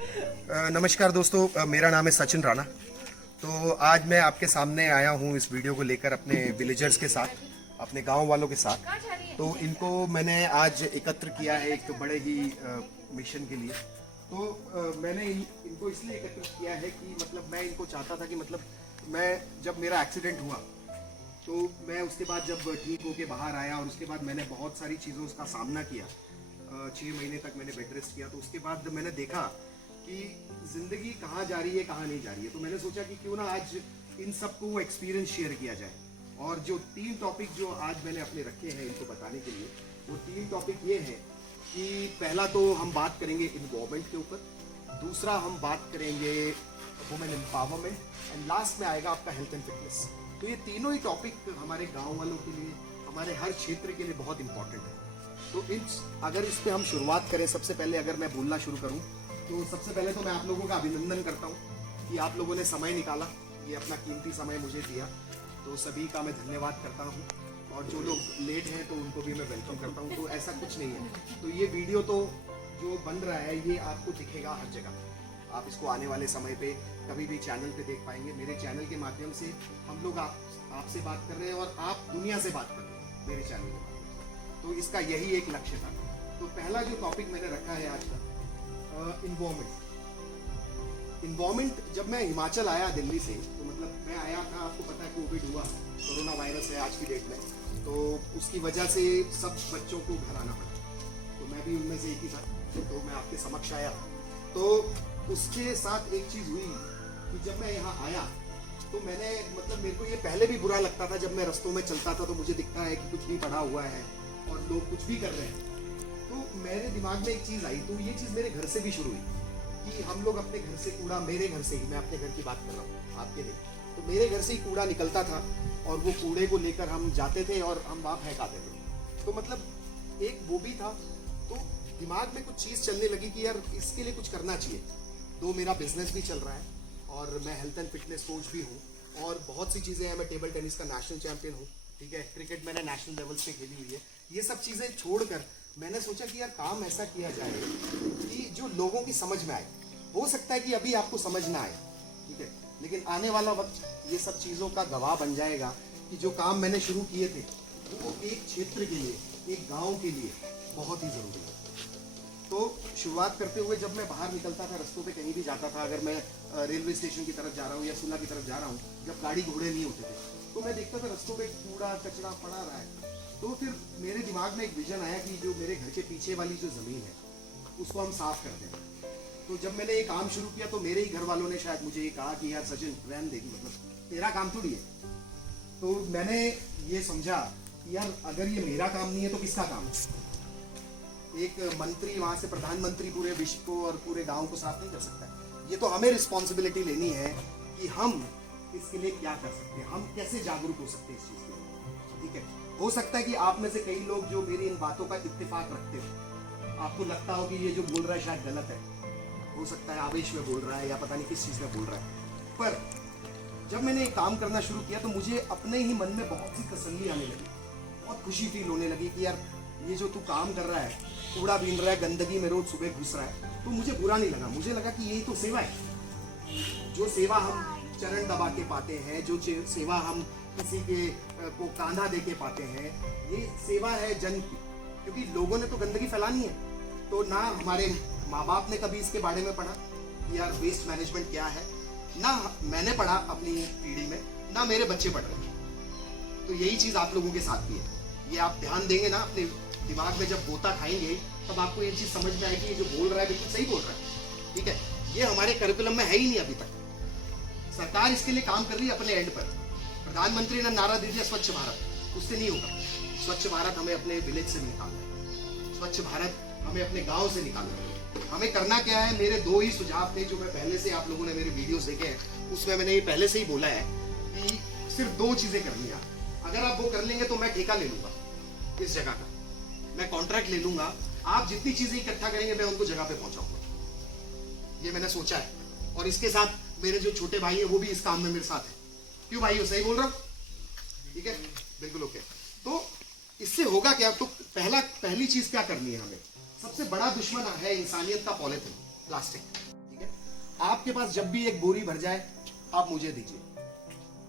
नमस्कार दोस्तों, मेरा नाम है सचिन राणा। तो आज मैं आपके सामने आया हूँ इस वीडियो को लेकर अपने विलेजर्स के साथ, अपने गांव वालों के साथ। तो इनको मैंने आज एकत्र किया है एक बड़े ही मिशन के लिए। तो मैंने इनको इसलिए एकत्र किया है कि मतलब मैं इनको चाहता था कि मतलब मैं जब मेरा एक्सीडेंट हुआ तो मैं उसके बाद जब ठीक होके बाहर आया और उसके बाद मैंने बहुत सारी चीज़ों का सामना किया। 6 महीने तक मैंने बेड रेस्ट किया। तो उसके बाद मैंने देखा कि ज़िंदगी कहाँ जा रही है, कहाँ नहीं जा रही है। तो मैंने सोचा कि क्यों ना आज इन सबको एक्सपीरियंस शेयर किया जाए। और जो 3 टॉपिक जो आज मैंने अपने रखे हैं इनको बताने के लिए, वो 3 टॉपिक ये हैं कि पहला तो हम बात करेंगे इन्वॉल्वमेंट के ऊपर, दूसरा हम बात करेंगे वुमेन एम्पावरमेंट, एंड लास्ट में आएगा आपका हेल्थ एंड फिटनेस। तो ये तीनों ही टॉपिक हमारे गाँव वालों के लिए, हमारे हर क्षेत्र के लिए बहुत इंपॉर्टेंट है। तो अगर इस पे हम शुरुआत करें, सबसे पहले अगर मैं बोलना शुरू करूं तो सबसे पहले तो मैं आप लोगों का अभिनंदन करता हूं कि आप लोगों ने समय निकाला, ये अपना कीमती समय मुझे दिया। तो सभी का मैं धन्यवाद करता हूं। और जो लोग लेट हैं तो उनको भी मैं वेलकम करता हूं। तो ऐसा कुछ नहीं है। तो ये वीडियो तो जो बन रहा है ये आपको दिखेगा हर जगह। आप इसको आने वाले समय पे कभी भी चैनल पे देख पाएंगे। मेरे चैनल के माध्यम से हम लोग आपसे बात कर रहे हैं और आप दुनिया से बात कर रहे हैं मेरे चैनल के माध्यम से। तो इसका यही एक लक्ष्य था। तो पहला जो टॉपिक मैंने रखा है आज का, इन्वॉल्वमेंट। जब मैं हिमाचल आया दिल्ली से, तो मतलब मैं आया था, आपको पता है कोविड हुआ, कोरोना वायरस है आज की डेट में। तो उसकी वजह से सब बच्चों को घर आना पड़ा। तो मैं भी उनमें से एक ही था। तो मैं आपके समक्ष आया। तो उसके साथ एक चीज़ हुई कि जब मैं यहाँ आया तो मैंने मतलब मेरे को ये पहले भी बुरा लगता था। जब मैं रस्तों में चलता था तो मुझे दिखता है कि कुछ भी पड़ा हुआ है और लोग कुछ भी कर रहे हैं। तो मेरे दिमाग में एक चीज़ आई। तो ये चीज़ मेरे घर से भी शुरू हुई कि हम लोग अपने घर से कूड़ा, मेरे घर से ही, मैं अपने घर की बात कर रहा हूँ आपके लिए, तो मेरे घर से ही कूड़ा निकलता था और वो कूड़े को लेकर हम जाते थे और हम वहाँ फेंक आते थे। तो मतलब एक वो भी था। तो दिमाग में कुछ चीज़ चलने लगी कि यार इसके लिए कुछ करना चाहिए। तो मेरा बिजनेस भी चल रहा है और मैं हेल्थ एंड फिटनेस कोच भी हूँ और बहुत सी चीज़ें हैं। मैं टेबल टेनिस का नेशनल चैंपियन हूँ, ठीक है। क्रिकेट मैंने नेशनल लेवल पे खेली हुई है। ये सब चीज़ें छोड़कर मैंने सोचा कि यार काम ऐसा किया जाए कि जो लोगों की समझ में आए। हो सकता है कि अभी आपको समझ ना आए, ठीक है, लेकिन आने वाला वक्त ये सब चीज़ों का गवाह बन जाएगा कि जो काम मैंने शुरू किए थे वो एक क्षेत्र के लिए, एक गांव के लिए बहुत ही ज़रूरी है। तो शुरुआत करते हुए जब मैं बाहर निकलता था, रस्तों पे कहीं भी जाता था, अगर मैं रेलवे स्टेशन की तरफ जा रहा हूँ या सुला की तरफ जा रहा हूँ, जब गाड़ी घोड़े नहीं होते थे, तो मैं देखता था रस्तों पे कूड़ा कचरा पड़ा रहा है। तो फिर मेरे दिमाग में एक विजन आया कि जो मेरे घर के पीछे वाली जो ज़मीन है उसको हम साफ कर दें। तो जब मैंने ये काम शुरू किया तो मेरे ही घर वालों ने शायद मुझे ये कहा कि यार सचिन रहने देगी, मतलब तेरा काम थोड़ी है। तो मैंने ये समझा कि यार अगर ये मेरा काम नहीं है तो किसका काम है। एक मंत्री वहां से प्रधानमंत्री पूरे विश्व को और पूरे गांव को साफ नहीं कर सकता। ये तो हमें रिस्पॉन्सिबिलिटी लेनी है कि हम इसके लिए क्या कर सकते हैं, हम कैसे जागरूक हो सकते हैं इस चीज के लिए, ठीक है। हो सकता है कि आप में से कई लोग जो मेरी इन बातों का इत्तेफाक रखते हो, आपको लगता हो कि ये जो बोल रहा है शायद गलत है, हो सकता है आवेश में बोल रहा है या पता नहीं किस चीज़ में बोल रहा है। पर जब मैंने ये काम करना शुरू किया तो मुझे अपने ही मन में बहुत सी तसल्ली आने लगी, बहुत खुशी फील होने लगी कि यार ये जो तू काम कर रहा है, कूड़ा बीन रहा है, गंदगी में रोज सुबह घुस रहा है, तो मुझे बुरा नहीं लगा। मुझे लगा कि यही तो सेवा है। जो सेवा हम चरण दबा के पाते हैं, जो सेवा हम किसी के को कांधा दे के पाते हैं, ये सेवा है जन की। क्योंकि लोगों ने तो गंदगी फैलानी है। तो ना हमारे माँ बाप ने कभी इसके बारे में पढ़ा कि यार वेस्ट मैनेजमेंट क्या है, ना मैंने पढ़ा अपनी पीढ़ी में, ना मेरे बच्चे पढ़ रहे हैं। तो यही चीज़ आप लोगों के साथ भी है। ये आप ध्यान देंगे ना अपने दिमाग में, जब गोता खाएंगे तब आपको ये चीज़ समझ में आएगी, ये जो बोल रहा है बिल्कुल सही बोल रहा है, ठीक है। ये हमारे करिकुलम में है ही नहीं अभी तक। सरकार इसके लिए काम कर रही है अपने एंड पर। प्रधानमंत्री ने नारा दे दिया स्वच्छ भारत, उससे नहीं होगा। स्वच्छ भारत हमें अपने विलेज से निकालना है, स्वच्छ भारत हमें अपने गांव से निकालना है। हमें करना क्या है, मेरे 2 ही सुझाव थे जो मैं पहले से, आप लोगों ने मेरे वीडियोस देखे हैं उसमें मैंने ये पहले से ही बोला है कि सिर्फ 2 चीजें करनी है। अगर आप वो कर लेंगे तो मैं ठेका ले लूंगा इस जगह का, मैं कॉन्ट्रैक्ट ले लूंगा। आप जितनी चीजें इकट्ठा करेंगे मैं उनको जगह पे पहुंचाऊंगा, ये मैंने सोचा है। और इसके साथ मेरे जो छोटे भाई है वो भी इस काम में मेरे साथ है। क्यों भाई, सही बोल रहा हूँ, ठीक है, बिल्कुल ओके। तो इससे होगा क्या, तो पहली चीज क्या करनी है हमें, सबसे बड़ा दुश्मन है इंसानियत का पॉलीथिन, प्लास्टिक, ठीक आपके पास जब भी एक बोरी भर जाए आप मुझे दीजिए,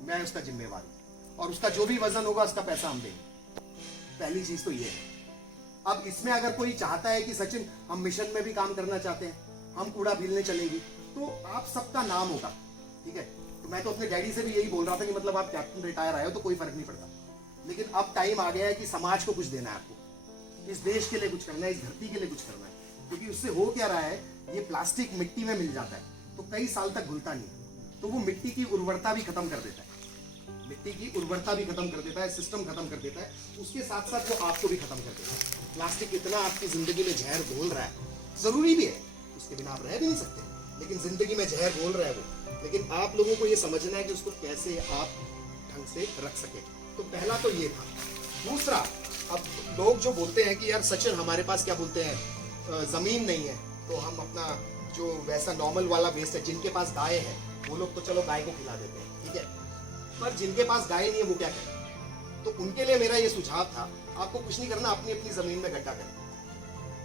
मैं उसका जिम्मेवार हूं, और उसका जो भी वजन होगा उसका पैसा हम देंगे। पहली चीज तो ये है। अब इसमें अगर कोई चाहता है कि सचिन हम मिशन में भी काम करना चाहते हैं, हम कूड़ा बीनने चलेंगे, तो आप सबका नाम होगा, ठीक है। तो मैं तो अपने डैडी से भी यही बोल रहा था कि मतलब आप कैप्टन रिटायर आए हो तो कोई फर्क नहीं पड़ता, लेकिन अब टाइम आ गया है कि समाज को कुछ देना है आपको, इस देश के लिए कुछ करना है, इस धरती के लिए कुछ करना है। क्योंकि उससे हो क्या रहा है, ये प्लास्टिक मिट्टी में मिल जाता है तो कई साल तक घुलता नहीं, तो वो मिट्टी की उर्वरता भी खत्म कर देता है, मिट्टी की उर्वरता भी खत्म कर देता है, सिस्टम खत्म कर देता है, उसके साथ साथ वो आपको भी खत्म कर देता है। प्लास्टिक इतना आपकी जिंदगी में जहर घोल रहा है, जरूरी भी है, उसके बिना आप रह भी नहीं सकते, लेकिन जिंदगी में जहर घोल रहा है वो। लेकिन आप लोगों को ये समझना है कि उसको कैसे आप ढंग से रख सके। तो पहला तो ये था। दूसरा, अब लोग जो बोलते हैं कि यार सचिन हमारे पास क्या बोलते हैं जमीन नहीं है, तो हम अपना जो वैसा नॉर्मल वाला वेस्ट है, जिनके पास गाय है वो लोग तो चलो गाय को खिला देते हैं, ठीक है, पर जिनके पास गाय नहीं है वो क्या करें? तो उनके लिए मेरा ये सुझाव था, आपको कुछ नहीं करना, अपनी अपनी जमीन में गड्ढा करें,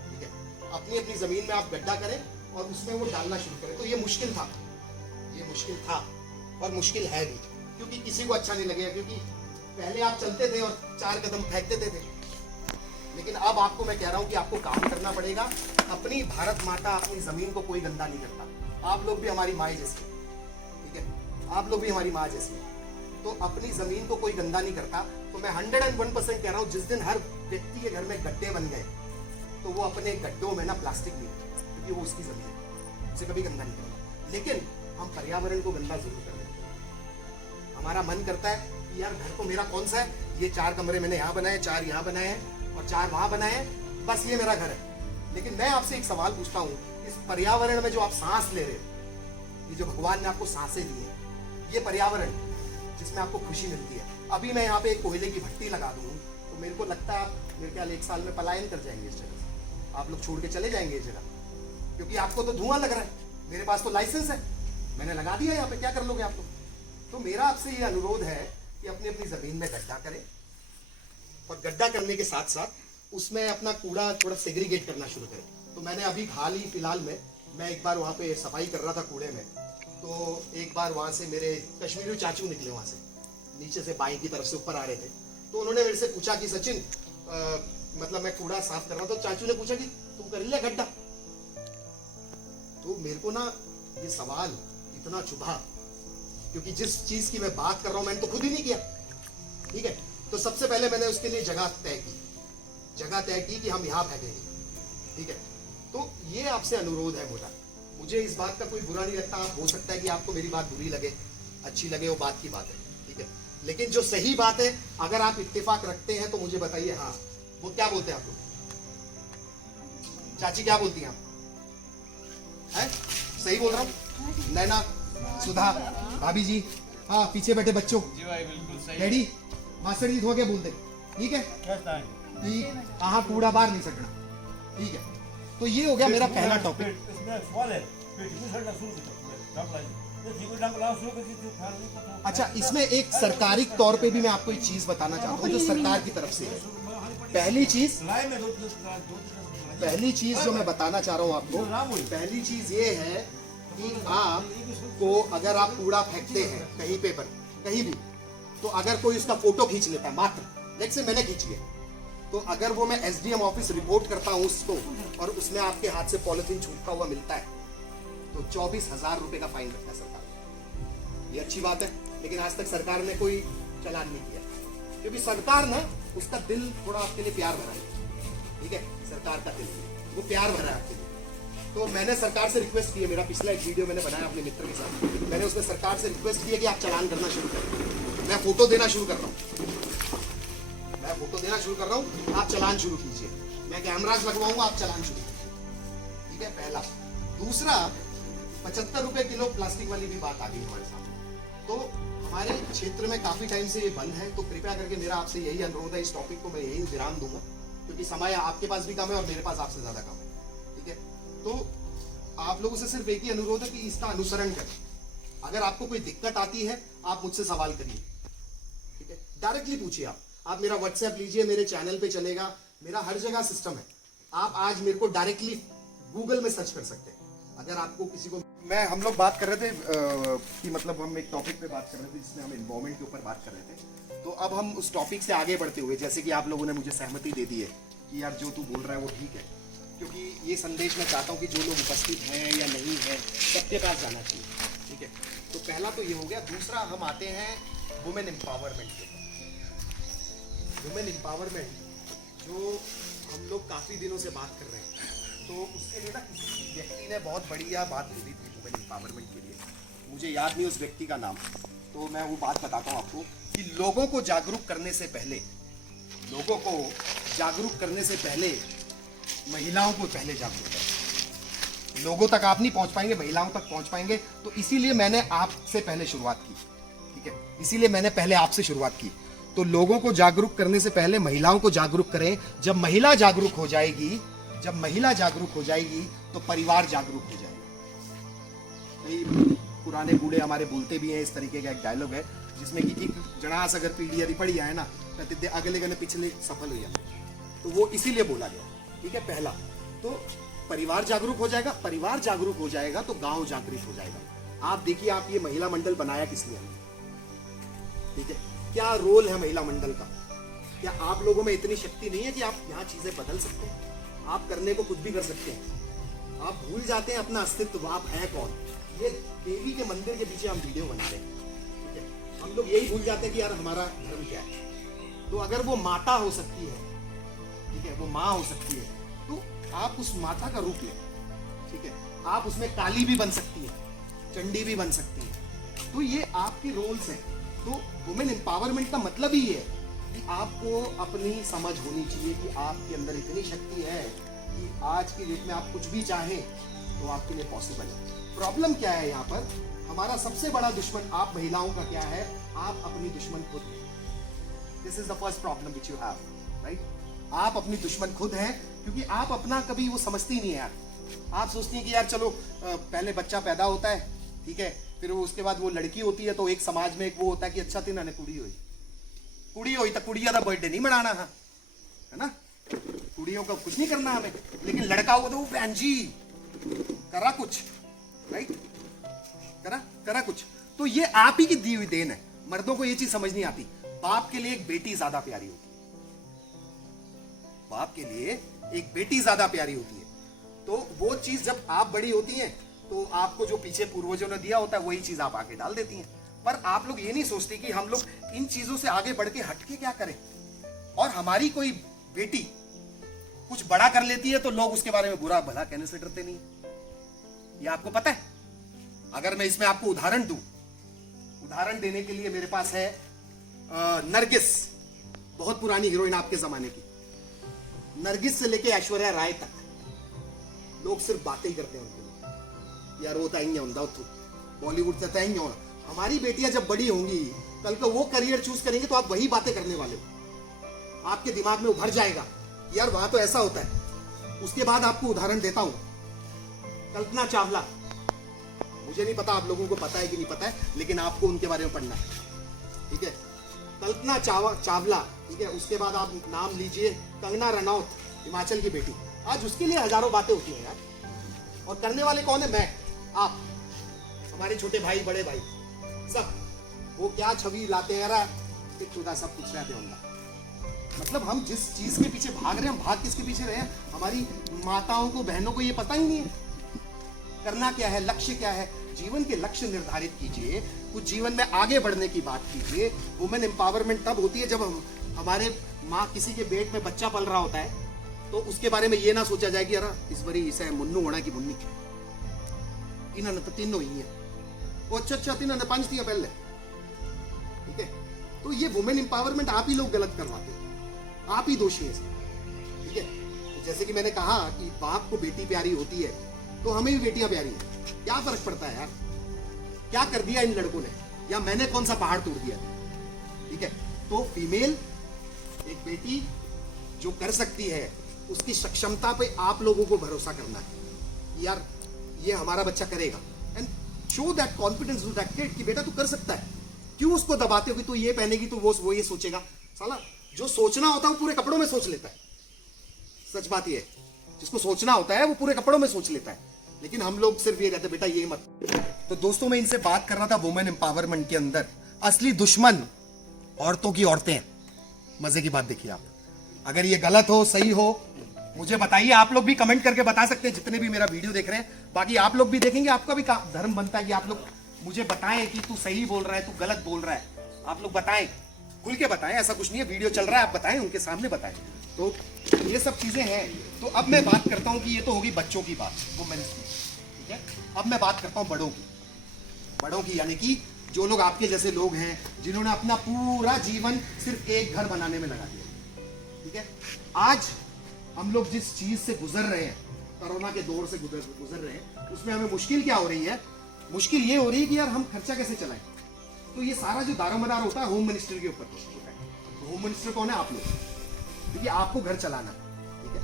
ठीक है, अपनी अपनी जमीन में आप गड्ढा करें और उसमें वो डालना शुरू करें। तो ये मुश्किल था, ये मुश्किल था और मुश्किल है भी, क्योंकि किसी को अच्छा नहीं लगेगा, क्योंकि पहले आप चलते थे और 4 कदम फेंक देते थे, लेकिन अब आपको मैं कह रहा हूं कि आपको काम करना पड़ेगा। अपनी भारत माता, अपनी जमीन को कोई गंदा नहीं करता। आप लोग भी हमारी माँ जैसी, ठीक है, आप लोग भी हमारी माँ जैसी, तो अपनी जमीन को कोई गंदा नहीं करता। तो मैं 101% कह रहा हूं, जिस दिन हर व्यक्ति के घर में गड्ढे बन गए तो वो अपने गड्ढों में ना प्लास्टिक नहीं, क्योंकि वो उसकी जमीन है, उसे कभी गंदा नहीं करेगा। लेकिन हम पर्यावरण को गंदा जरूर कर देते हैं। हमारा मन करता है कि यार घर तो मेरा कौन सा है, ये 4 कमरे मैंने यहाँ बनाए, 4 यहाँ बनाए हैं और 4 वहां बनाए हैं, बस ये मेरा घर है। लेकिन मैं आपसे एक सवाल पूछता हूँ, इस पर्यावरण में जो आप सांस ले रहे हो, ये जो भगवान ने आपको सांसें दी है, ये पर्यावरण जिसमें आपको खुशी मिलती है, अभी मैं यहाँ पे एक कोयले की भट्टी लगा दूँ तो मेरे को लगता है आप मेरे ख्याल 1 साल में पलायन कर जाएंगे इस जगह से, आप लोग छोड़ के चले जाएंगे इस जगह, क्योंकि आपको तो धुआं लग रहा है, मेरे पास तो लाइसेंस है, मैंने लगा दिया यहाँ पे, क्या कर लोगे आप लोग? तो मेरा आपसे ये अनुरोध है कि अपनी अपनी जमीन में गड्ढा करें, और गड्ढा करने के साथ साथ उसमें अपना कूड़ा थोड़ा सेग्रीगेट करना शुरू करें। तो मैंने अभी हाल ही फिलहाल में मैं एक बार वहाँ पे सफाई कर रहा था कूड़े में, तो एक बार वहाँ से मेरे कश्मीरी चाचू निकले, वहाँ से नीचे से बाई की तरफ से ऊपर आ रहे थे, तो उन्होंने मेरे से पूछा कि सचिन मतलब मैं कूड़ा साफ कर रहा था, तो चाचू ने पूछा कि तुम कर लिया गड्ढा? तो मेरे को ना ये सवाल इतना चुभा, क्योंकि जिस चीज की मैं बात कर रहा हूं मैंने तो खुद ही नहीं किया, ठीक है। तो सबसे पहले मैंने उसके लिए जगह तय की कि हम यहाँ फेंकेंगे, ठीक है। तो ये आपसे अनुरोध है मोटा, मुझे इस बात का कोई बुरा नहीं लगता। आप हो सकता है कि आपको मेरी बात बुरी लगे, अच्छी लगे, वो बात की बात है, ठीक है, लेकिन जो सही बात है, अगर आप इत्तेफाक रखते हैं तो मुझे बताइए। हाँ, वो क्या बोलते हैं आप लोग? चाची क्या बोलती हैं आप? है सही बोल रहा हूँ? नैना, सुधा, भाभी जी, हाँ पीछे बैठे बच्चों, डैडी, मास्टर जी, थोड़ा क्या बोलते, ठीक है, ठीक, कहाँ कूड़ा बाहर नहीं सकना, ठीक है। तो ये हो गया मेरा पहला टॉपिक। अच्छा, इसमें एक सरकारी तौर पे भी मैं आपको एक चीज बताना चाहता हूँ जो सरकार की तरफ से है। पहली चीज जो मैं बताना चाह रहा हूँ आपको, पहली चीज ये है कि आपको अगर आप कूड़ा फेंकते हैं कहीं पे पर कहीं भी, तो अगर कोई उसका फोटो खींच लेता है, मात्र जैसे मैंने खींची है, तो अगर वो मैं एसडीएम ऑफिस रिपोर्ट करता हूँ उसको और उसमें आपके हाथ से पॉलिथीन छूटता हुआ मिलता है तो 24,000 रुपए का फाइन रखता है सरकार। ये अच्छी बात है, लेकिन आज तक सरकार ने कोई चालान नहीं किया, क्योंकि सरकार ना उसका दिल थोड़ा आपके लिए प्यार भरा है, ठीक है, सरकार का दिल वो प्यार भरा है आपके लिए। तो मैंने सरकार से रिक्वेस्ट की है, मेरा पिछला एक वीडियो मैंने बनाया अपने मित्र के साथ, मैंने उसमें सरकार से रिक्वेस्ट की है कि आप चालान करना शुरू करें। मैं फोटो देना शुरू कर रहा हूँ, आप चालान शुरू कीजिए, मैं कैमराज लगवाऊंगा, आप चालान शुरू कीजिए, ठीक है, पहला। दूसरा, 75 रुपए किलो प्लास्टिक वाली भी बात आ गई हमारे साथ। तो हमारे क्षेत्र में काफी टाइम से ये बंद है, तो कृपया करके मेरा आपसे यही अनुरोध है, इस टॉपिक को मैं यही विराम दूंगा, क्योंकि समय आपके पास भी कम है और मेरे पास आपसे ज्यादा कम है, ठीक है। तो आप लोगों से सिर्फ एक ही अनुरोध है कि इसका अनुसरण करें। अगर आपको कोई दिक्कत आती है, आप मुझसे सवाल करिए, ठीक है, डायरेक्टली पूछिए। आप मेरा व्हाट्सएप लीजिए, मेरे चैनल पे चलेगा, मेरा हर जगह सिस्टम है। आप आज मेरे को डायरेक्टली गूगल में सर्च कर सकते हैं। अगर आपको किसी को हम लोग बात कर रहे थे कि मतलब हम एक टॉपिक पे बात कर रहे थे जिसमें हम एनवायरमेंट के ऊपर बात कर रहे थे। तो अब हम उस टॉपिक से आगे बढ़ते हुए, जैसे कि आप लोगों ने मुझे सहमति दे दी है कि यार जो तू बोल रहा है वो ठीक है, क्योंकि ये संदेश मैं चाहता हूँ कि जो लोग उपस्थित हैं या नहीं हैं सबके पास जाना चाहिए। ठीक है, तो पहला तो ये हो गया। दूसरा हम आते हैं वुमेन एम्पावरमेंट के ऊपर। वुमेन एम्पावरमेंट जो हम लोग काफ़ी दिनों से बात कर रहे हैं, तो उसके लिए ना किसी व्यक्ति ने बहुत बढ़िया बात बोली थी वुमेन एम्पावरमेंट के लिए। मुझे याद नहीं उस व्यक्ति का नाम, तो मैं वो बात बताता हूँ आपको कि लोगों को जागरूक करने से पहले महिलाओं को पहले जागरूक करें। लोगों तक आप नहीं पहुंच पाएंगे, महिलाओं तक पहुंच पाएंगे। तो इसीलिए मैंने आपसे पहले शुरुआत की। ठीक है, इसीलिए मैंने पहले आपसे शुरुआत की। तो लोगों को जागरूक करने से पहले महिलाओं को जागरूक करें। जब महिला जागरूक हो जाएगी तो परिवार जागरूक हो जाएगा। कई पुराने बूढ़े हमारे बोलते भी हैं, इस तरीके का एक डायलॉग है जिसमें कि एक जनास अगर पीढ़ी यदि पड़ी है ना तो अगले गने पिछले सफल हो जाते। तो वो इसीलिए बोला गया। ठीक है, पहला तो परिवार जागरूक हो जाएगा। परिवार जागरूक हो जाएगा तो गांव जागरूक हो जाएगा। आप देखिए, आप ये महिला मंडल बनाया किसने? ठीक है, क्या रोल है महिला मंडल का? क्या आप लोगों में इतनी शक्ति नहीं है कि आप यहाँ चीजें बदल सकते हैं? आप करने को कुछ भी कर सकते हैं। आप भूल जाते हैं अपना अस्तित्व, आप हैं कौन। ये देवी के मंदिर के पीछे हम वीडियो बना रहे हैं। ठीक है, हम लोग यही भूल जाते हैं कि यार हमारा धर्म क्या है। तो अगर वो माता हो सकती है, ठीक है, वो माँ हो सकती है, तो आप उस माता का रूप लें। ठीक है, आप उसमें काली भी बन सकती है, चंडी भी बन सकती है। तो ये आपके रोल्स हैं। तो वुमेन एम्पावरमेंट का मतलब ही है कि आपको अपनी समझ होनी चाहिए कि आपके अंदर इतनी शक्ति है कि आज की डेट में आप कुछ भी चाहें तो आपके लिए पॉसिबल है। प्रॉब्लम क्या है यहाँ पर? हमारा सबसे बड़ा दुश्मन आप महिलाओं का क्या है? आप अपनी दुश्मन खुद हैं। This is the first problem which you have, right? आप अपनी दुश्मन खुद हैं, क्योंकि आप अपना कभी वो समझती नहीं है यार। आप सोचती हैं कि यार चलो पहले बच्चा पैदा होता है, ठीक है, फिर उसके बाद वो लड़की होती है, तो एक समाज में एक वो होता है कि अच्छा तीन ने कुड़ी हुई तो कुड़िया का बर्थडे नहीं मनाना है ना, कुड़ियों का कुछ नहीं करना हमें। लेकिन लड़का हो तो बहन जी करा कुछ, राइट, करा कुछ। तो ये आप ही की दी हुई देन है। मर्दों को ये चीज समझ नहीं आती। बाप के लिए एक बेटी ज्यादा प्यारी होती है। बाप के लिए एक बेटी ज्यादा प्यारी होती है। तो वो चीज जब आप बड़ी होती हैं तो आपको जो पीछे पूर्वजों ने दिया होता है वही चीज आप आगे डाल देती हैं। पर आप लोग ये नहीं सोचते कि हम लोग इन चीजों से आगे बढ़ के हटके क्या करें। और हमारी कोई बेटी कुछ बड़ा कर लेती है तो लोग उसके बारे में बुरा भला कहने से डरते नहीं। ये आपको पता है? अगर मैं इसमें आपको उदाहरण दूं, उदाहरण देने के लिए मेरे पास है नरगिस, बहुत पुरानी हीरोइन आपके जमाने की। नरगिस से लेके ऐश्वर्या राय तक लोग सिर्फ बातें ही करते हैं उनके लिए। यार वो तय होता बॉलीवुड से तय होना। हमारी बेटियां जब बड़ी होंगी, कल को वो करियर चूज करेंगे तो आप वही बातें करने वाले हो। आपके दिमाग में उभर जाएगा यार वहां तो ऐसा होता है। उसके बाद आपको उदाहरण देता हूं, कल्पना चावला। मुझे नहीं पता आप लोगों को पता है कि नहीं पता है, लेकिन आपको उनके बारे में पढ़ना है। ठीक है, कल्पना चावला, ठीक है। उसके बाद आप नाम लीजिए कंगना रनौत, हिमाचल की बेटी। आज उसके लिए हजारों बातें होती हैं यार, और करने वाले कौन है? मैं, आप, हमारे छोटे भाई, बड़े भाई, सब। वो क्या छवि लाते हैं यार, खुदा सब कुछ रहते होंगे। मतलब हम जिस चीज के पीछे भाग रहे हैं, हम भाग किसके पीछे रहे हैं? हमारी माताओं को, बहनों को ये पता ही नहीं है करना क्या है, लक्ष्य क्या है। जीवन के लक्ष्य निर्धारित कीजिए, कुछ जीवन में आगे बढ़ने की बात कीजिए। वुमेन एम्पावरमेंट तब होती है जब हमारे माँ किसी के पेट में बच्चा पल रहा होता है तो उसके बारे में ये ना सोचा जाए कि यार इस बारी इसे मुन्नू होना की मुन्नी, इन्होंने तो तीनों ही है, अच्छा तीनों ने 5 दिया पहले। ठीक है, तो ये वुमेन एम्पावरमेंट आप ही लोग गलत करवाते हैं, आप ही दोषी हैं। ठीक है, जैसे कि मैंने कहा कि बाप को बेटी प्यारी होती है तो हमें भी बेटियां प्यारी हैं। क्या फर्क पड़ता है यार, क्या कर दिया इन लड़कों ने, या मैंने कौन सा पहाड़ तोड़ दिया? ठीक है, तो फीमेल एक बेटी जो कर सकती है, उसकी सक्षमता पे आप लोगों को भरोसा करना है। यार ये हमारा बच्चा करेगा, and show that confidence to that kid कि बेटा तू कर सकता है। क्यों उसको दबाते हो कि तू ये पहनेगी तो वो ये सोचेगा? साला जो सोचना होता है वो पूरे कपड़ों में सोच लेता है। सच बात ये है, जिसको सोचना होता है वो पूरे कपड़ों में सोच लेता है। लेकिन हम लोग सिर्फ ये कहते बेटा ये मत। तो दोस्तों मैं इनसे बात कर रहा था वुमेन एम्पावरमेंट के अंदर असली दुश्मन औरतों की औरतें हैं। मजे की बात देखिए आप, अगर ये गलत हो सही हो मुझे बताइए। आप लोग भी कमेंट करके बता सकते हैं जितने भी मेरा वीडियो देख रहे हैं। बाकी आप लोग भी देखेंगे, आपका भी धर्म बनता है कि आप लोग मुझे बताएं कि तू सही बोल रहा है, तू गलत बोल रहा है। आप लोग बताएं, खुल के बताएं, ऐसा कुछ नहीं है, वीडियो चल रहा है आप बताएं, उनके सामने बताएं। तो ये सब चीजें हैं। तो अब मैं बात करता हूं कि ये तो होगी बच्चों की बात, वुमेन्स की, ठीक है। अब मैं बात करता हूं बड़ों की, यानी कि जो लोग आपके जैसे लोग हैं जिन्होंने अपना पूरा जीवन सिर्फ एक घर बनाने में लगा दिया, ठीक है। आज हम लोग जिस चीज से गुजर रहे हैं, कोरोना के दौर से गुजर रहे हैं, उसमें हमें मुश्किल क्या हो रही है? मुश्किल ये हो रही है कि यार हम खर्चा कैसे चलाएं। तो ये सारा जो दारोमदार होता है होम मिनिस्टर के ऊपर होता है। होम मिनिस्टर कौन है? आप लोग, क्योंकि आपको घर चलाना है, ठीक है।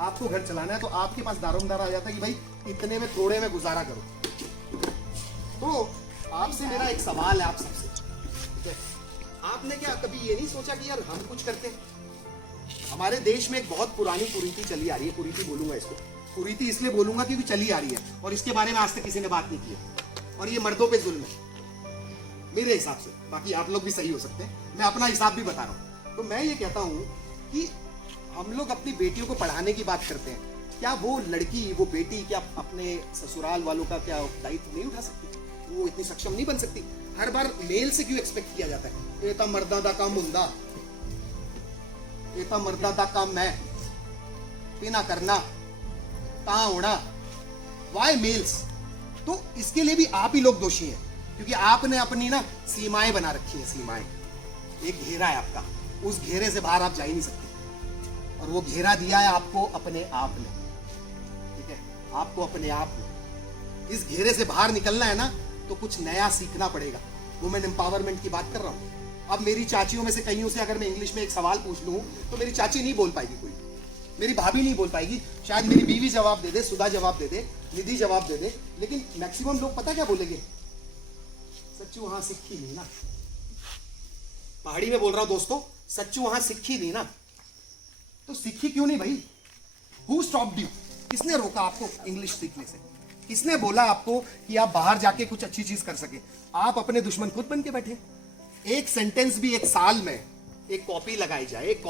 आपको घर चलाना है तो आपके पास दारोमदार आ जाता है कि भाई इतने में थोड़े में गुजारा करो। तो आपसे मेरा एक सवाल है आप सबसे, ठीक है। आपने क्या कभी ये नहीं सोचा कि यार हम कुछ करते हैं? हमारे देश में एक बहुत पुरानी कुरीति चली आ रही है, कुरीति बोलूंगा इसको, कुरीति इसलिए बोलूंगा क्योंकि चली आ रही है और इसके बारे में आज तक किसी ने बात नहीं की। और ये मर्दों पे जुल्म है मेरे हिसाब से, बाकी आप लोग भी सही हो सकते हैं, मैं अपना हिसाब भी बता रहा हूं। तो मैं ये कहता हूं कि हम लोग अपनी बेटियों को पढ़ाने की बात करते हैं, क्या वो लड़की, वो बेटी क्या अपने ससुराल वालों का क्या दायित्व नहीं उठा सकती? वो इतनी सक्षम नहीं बन सकती? हर बार मेल से क्यों एक्सपेक्ट किया जाता है? ये तो मर्दा दा काम हुंदा, ये तो मर्दा दा काम है, पीना करना ता होना, वाई मेल्स? तो इसके लिए भी आप ही लोग दोषी हैं, क्योंकि आपने अपनी ना सीमाएं बना रखी हैं। सीमाएं, एक घेरा है आपका, उस घेरे से बाहर आप जा ही नहीं सकते। और वो घेरा दिया है आपको अपने आप ने, ठीक है, आपको अपने आप ने। इस घेरे से बाहर निकलना है ना तो कुछ नया सीखना पड़ेगा। वुमेन एम्पावरमेंट की बात कर रहा हूं। अब मेरी चाचियों में से कईयों से अगर मैं इंग्लिश में एक सवाल पूछ लूं तो मेरी चाची नहीं बोल पाएगी, कोई मेरी भाभी नहीं बोल पाएगी, शायद मेरी बीवी जवाब दे दे, सुधा जवाब दे दे, निधि जवाब दे दे, लेकिन मैक्सिमम लोग पता क्या बोलेंगे? सच्चू वहां सीखी नहीं ना। पहाड़ी में बोल रहा हूं दोस्तों, सच्चू वहां सीखी नहीं ना। तो सीखी क्यों नहीं भाई? Who stopped you? किसने रोका आपको इंग्लिश सीखने से? किसने बोला आपको कि आप बाहर जाके कुछ अच्छी चीज कर सके? आप अपने दुश्मन खुद बन के बैठे। एक सेंटेंस भी एक साल में एक कॉपी लगाई जाए, एक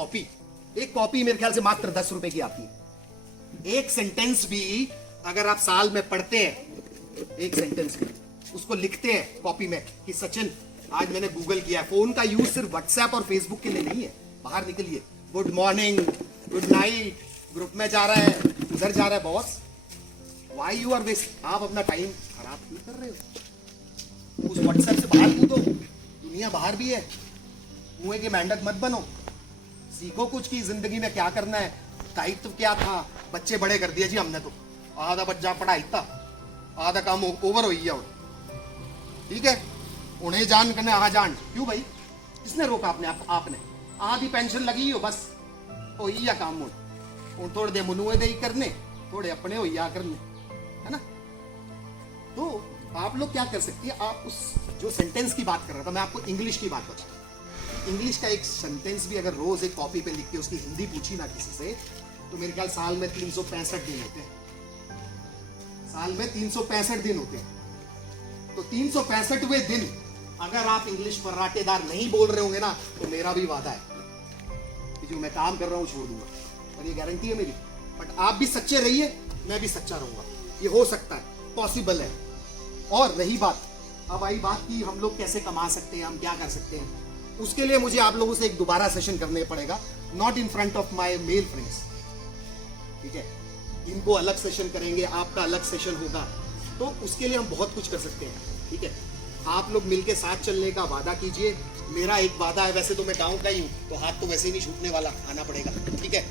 कॉपी मेरे ख्याल से मात्र 10 रुपए की आती है। एक सेंटेंस भी अगर आप साल में पढ़ते हैं, एक सेंटेंस भी उसको लिखते हैं कॉपी में कि सचिन आज मैंने गूगल किया। फोन का यूज सिर्फ व्हाट्सएप और फेसबुक के लिए नहीं है। बाहर निकलिए, good morning, good night, group में जा रहा है, उधर जा रहा है boss, why you are waste? आप अपना टाइम खराब क्यों कर रहे हो? उस व्हाट्सएप से बाहर कूदो, दुनिया बाहर भी है। कुएं के मेंढक मत बनो, सीखो कुछ की जिंदगी में क्या करना है, दायित्व क्या था। बच्चे बड़े कर दिया जी हमने, तो आधा बच्चा पढ़ा इतना, आधा काम ओवर हो गया। और ठीक है, उन्हें जान करने आ जान क्यों भाई? किसने रोका आपने? आपने आधी पेंशन लगी हो बस हो या काम मोड़ थोड़े दे मुनुए दे करने, थोड़े अपने हो या करने, है ना। तो आप लोग क्या कर सकती है? आप उस जो सेंटेंस की बात कर रहा था, मैं आपको इंग्लिश की बात बता रहा हूं। इंग्लिश का एक सेंटेंस भी अगर रोज एक कॉपी पे लिख के उसकी हिंदी पूछी ना किसी से, तो मेरे ख्याल साल में 365 दिन होते हैं। साल में 365 दिन होते हैं। तो 365वें दिन अगर आप इंग्लिश फर्राटेदार नहीं बोल रहे होंगे ना, तो मेरा भी वादा है कि जो मैं काम कर रहा हूं छोड़ दूंगा, और ये गारंटी है मेरी। बट आप भी सच्चे रहिए, मैं भी सच्चा रहूंगा। ये हो सकता है, पॉसिबल है। और रही बात, अब आई बात कि हम लोग कैसे कमा सकते हैं, हम क्या कर सकते हैं। उसके लिए मुझे आप लोगों से एक दोबारा सेशन करने पड़ेगा, not in front of my male friends, ठीक है। इनको अलग सेशन करेंगे, आपका अलग सेशन होगा। तो उसके लिए हम बहुत कुछ कर सकते हैं, ठीक है। आप लोग मिलके साथ चलने का वादा कीजिए। मेरा एक वादा है, वैसे तो मैं गांव का ही हूं, तो हाथ तो वैसे ही नहीं छूटने वाला, आना पड़ेगा, ठीक है।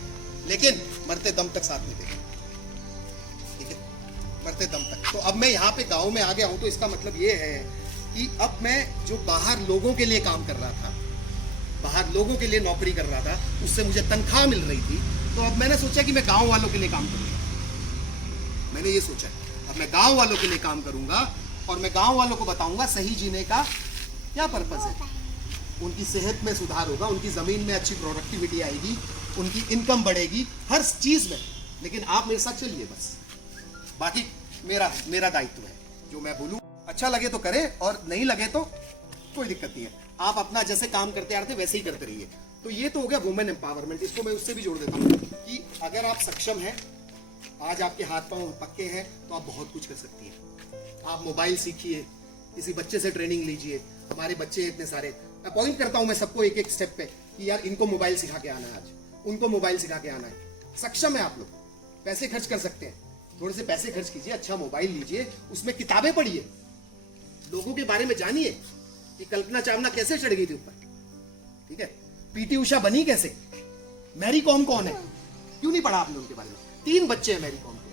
लेकिन मरते दम तक साथ में देंगे, ठीक है, मरते दम तक। तो अब मैं यहाँ पे गांव में आ गया हूँ, तो इसका मतलब ये है कि अब मैं जो बाहर लोगों के लिए काम कर रहा था, बाहर लोगों के लिए नौकरी कर रहा था, उससे मुझे तनख्वाह मिल रही थी। तो अब मैंने सोचा कि मैं गांव वालों के लिए काम करूंगा। मैंने ये सोचा अब मैं गांव वालों के लिए काम करूंगा और मैं गांव वालों को बताऊंगा सही जीने का क्या पर्पस है। उनकी सेहत में सुधार होगा, उनकी जमीन में अच्छी प्रोडक्टिविटी आएगी, उनकी इनकम बढ़ेगी, हर चीज में। लेकिन आप मेरे साथ चलिए बस, बाकी मेरा दायित्व है। जो मैं बोलूं अच्छा लगे तो करे और नहीं लगे तो कोई दिक्कत नहीं है। आप अपना जैसे काम करते आ रहे थे वैसे ही करते रहिए। तो ये तो हो गया वुमेन एम्पावरमेंट। इसको मैं उससे भी जोड़ देता हूँ कि अगर आप सक्षम हैं, आज आपके हाथ पांव पक्के हैं, तो आप बहुत कुछ कर सकती हैं। आप मोबाइल सीखिए, किसी बच्चे से ट्रेनिंग लीजिए। हमारे बच्चे इतने सारे, अपॉइंट करता हूं मैं सबको एक एक स्टेप पे कि यार इनको मोबाइल सिखा के आना है, आज उनको मोबाइल सिखा के आना है। सक्षम है आप लोग, पैसे खर्च कर सकते हैं, थोड़े से पैसे खर्च कीजिए, अच्छा मोबाइल लीजिए, उसमें किताबें पढ़िए, लोगों के बारे में जानिए कि कल्पना चावला कैसे चढ़ गई थी ऊपर, ठीक है, पीटी उषा बनी कैसे, मैरी कॉम कौन है, क्यों नहीं पढ़ा आपने उनके बारे में। 3 बच्चे हैं मैरी कॉम के,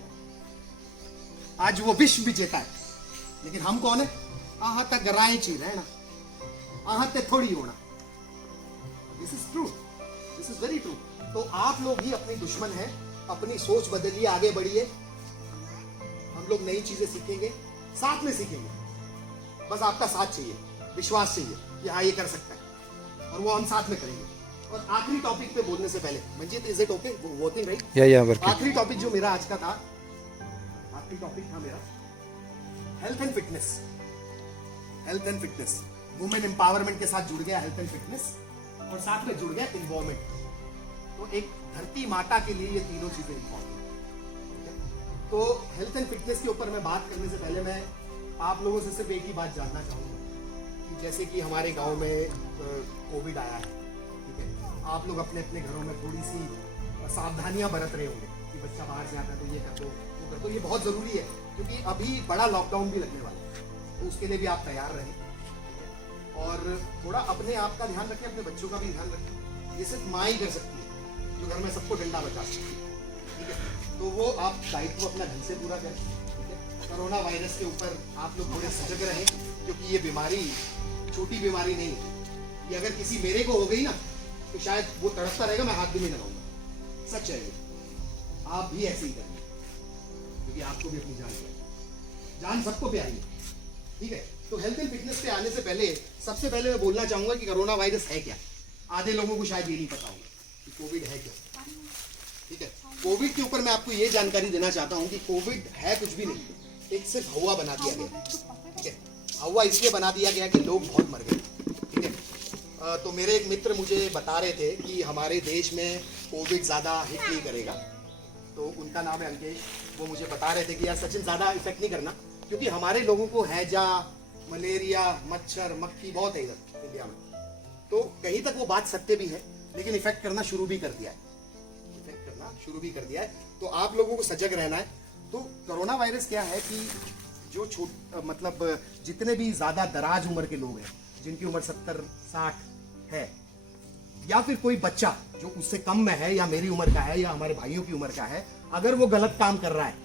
आज वो विश्व विजेता है, लेकिन हम कौन है, आहा तक गराए ची रहना, आहा ते थोड़ी होना। This is true, this is very true. तो आप लोग ही अपनी दुश्मन हैं, अपनी सोच बदलिए, आगे बढ़िए। हम लोग नई चीजें सीखेंगे, साथ में सीखेंगे, बस आपका साथ चाहिए, विश्वास चाहिए कि हाँ ये कर सकता है, और वो हम साथ में करेंगे। और आखिरी टॉपिक पे बोलने से पहले, Manjeet is it okay, working right? या वर्किंग। आखिरी टॉपिक जो मेरा आज का था, आखिरी टॉपिक था मेरा health and fitness. Health and fitness, women empowerment के साथ जुड़ गया हेल्थ एंड फिटनेस, और साथ में जुड़ गया इन्वायरमेंट। तो एक धरती माता के लिए ये तीनों चीजें इंपॉर्टेंट है। तो हेल्थ एंड फिटनेस के ऊपर मैं बात करने से पहले मैं आप लोगों से सिर्फ एक ही बात जानना चाहूंगा कि जैसे कि हमारे गांव में कोविड आया है, ठीक है, आप लोग अपने अपने घरों में थोड़ी सी सावधानियां बरत रहे होंगे कि बच्चा बाहर से आता है तो ये कर दो, वो कर दो। ये बहुत जरूरी है क्योंकि अभी बड़ा लॉकडाउन भी लगने वाला है, तो उसके लिए भी आप तैयार रहें, ठीक है, और थोड़ा अपने आप का ध्यान रखें, अपने बच्चों का भी ध्यान रखें। ये सिर्फ माँ ही कर सकती है जो घर में सबको डंडा बचा सकती है, ठीक है। तो वो आप दायित्व अपना ढंग से पूरा करें, ठीक है। कोरोना वायरस के ऊपर आप लोग थोड़े सजग रहें, क्योंकि ये बीमारी छोटी बीमारी नहीं है। ये अगर किसी मेरे को हो गई ना तो शायद वो तड़पता रहेगा, मैं हाथ भी नहीं लगाऊंगा, सच है ये। आप भी ऐसे ही करें, क्योंकि आपको भी अपनी जान प्यारी, जान सबको प्यारी है, ठीक है। तो हेल्थ एंड फिटनेस पे आने से पहले सबसे पहले मैं बोलना चाहूंगा कि कोरोना वायरस है क्या। आधे लोगों को शायद ये नहीं पता होगा कि कोविड है क्या, ठीक है। कोविड के ऊपर मैं आपको ये जानकारी देना चाहता हूं कि कोविड है कुछ भी नहीं, एक सिर्फ हवा बना दिया गया, ठीक है। हवा इसलिए बना दिया गया कि लोग बहुत मर गए, ठीक है। तो मेरे एक मित्र मुझे बता रहे थे कि हमारे देश में कोविड ज़्यादा हिट नहीं करेगा, तो उनका नाम है अंकेश। वो मुझे बता रहे थे कि यार सचिन ज़्यादा इफेक्ट नहीं करना, क्योंकि हमारे लोगों को हैजा, मलेरिया, मच्छर, मक्खी बहुत है इधर इंडिया में। तो कहीं तक वो बात सत्य भी है, लेकिन इफेक्ट करना शुरू भी कर दिया है, इफेक्ट करना शुरू भी कर दिया है। तो आप लोगों को सजग रहना है। तो कोरोना वायरस क्या है कि जो मतलब जितने भी ज़्यादा दराज उम्र के लोग हैं, जिनकी उम्र 70-60 है, या फिर कोई बच्चा जो उससे कम में है, या मेरी उम्र का है, या हमारे भाइयों की उम्र का है, अगर वो गलत काम कर रहा है